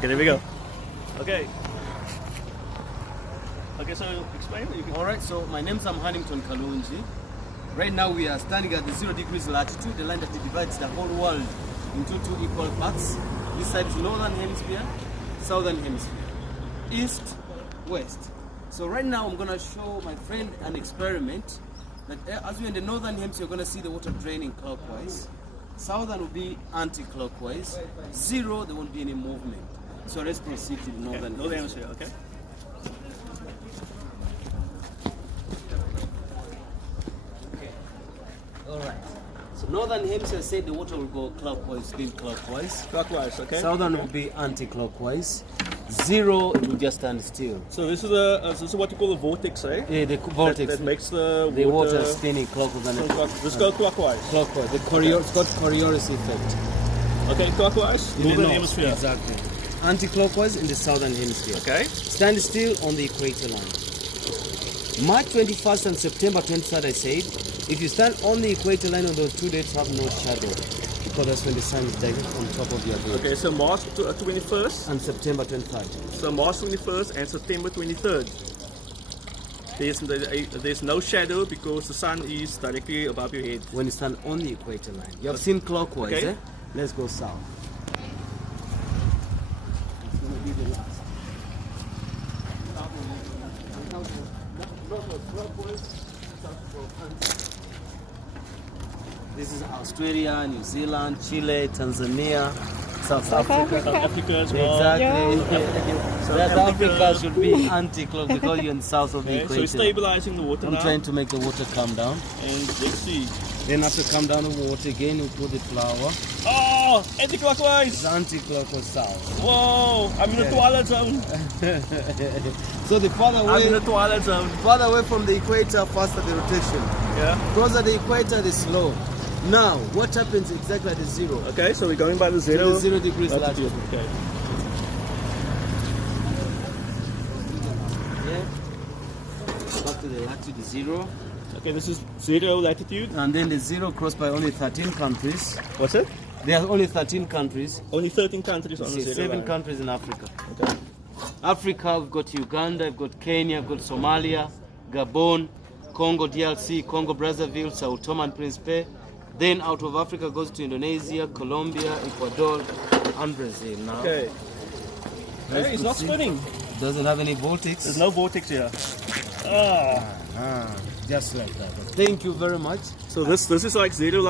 Okay, there we go. Okay. Okay, so explain. Alright, so my name's Huntington Kalunji. Right now we are standing at the 0 degrees latitude, the line that divides the whole world into two equal parts. This side is northern hemisphere, southern hemisphere, east, west. So right now I'm gonna show my friend an experiment that as we're in the northern hemisphere, you're gonna see the water draining clockwise. Southern will be anti-clockwise. 0, there won't be any movement. So let's proceed to the northern hemisphere. Okay. Alright. So northern hemisphere said the water will go clockwise, spin clockwise. Clockwise, okay. Southern will be anti-clockwise. 0, it will just stand still. So this is what you call a vortex, eh? Yeah, the vortex. That makes the water spinning clockwise. Let's go clockwise. Clockwise. It's got Coriolis effect. Okay, clockwise. Northern hemisphere. Exactly. Anti-clockwise in the southern hemisphere. Okay. Stand still on the equator line. March 21st and September 23rd, I said, if you stand on the equator line on those 2 dates, have no shadow, because that's when the sun is directly on top of your head. Okay, so March 21st and September 23rd. So March 21st and September 23rd. There's no shadow because the sun is directly above your head. When you stand on the equator line. You have seen clockwise, okay. Eh? Let's go south. It's going to be the last. This is Australia, New Zealand, Chile, Tanzania, South Africa. South Africa as well. Exactly. Yeah. South Africa should be anti-clock because you're in the south of the equator. So it's stabilizing the water I'm now. trying to make the water come down. And let's see. Then after come down the water again, we put the flour. Oh, anti-clockwise. It's anti-clockwise south. Whoa, I'm in the twilight zone. So the farther I'm in the twilight zone. Farther away from the equator, faster the rotation. Yeah. Closer to the equator, the slow. Now, what happens exactly at the 0? Okay, so we're going by the 0. 0 degrees latitude. Okay. Yeah. Back to the latitude 0. Okay, this is 0 latitude. And then the 0 crossed by only 13 countries. What's it? There are only 13 countries. Only 13 countries on the 0 7 line. countries in Africa. Okay. Africa, we've got Uganda, we've got Kenya, we've got Somalia, Gabon, Congo DRC, Congo Brazzaville, Sao Tome and Principe. Then out of Africa goes to Indonesia, Colombia, Ecuador, and Brazil now. Okay. Hey, it's not spinning. Doesn't have any vortex. There's no vortex here. Just like that. Thank you very much. So this is like 0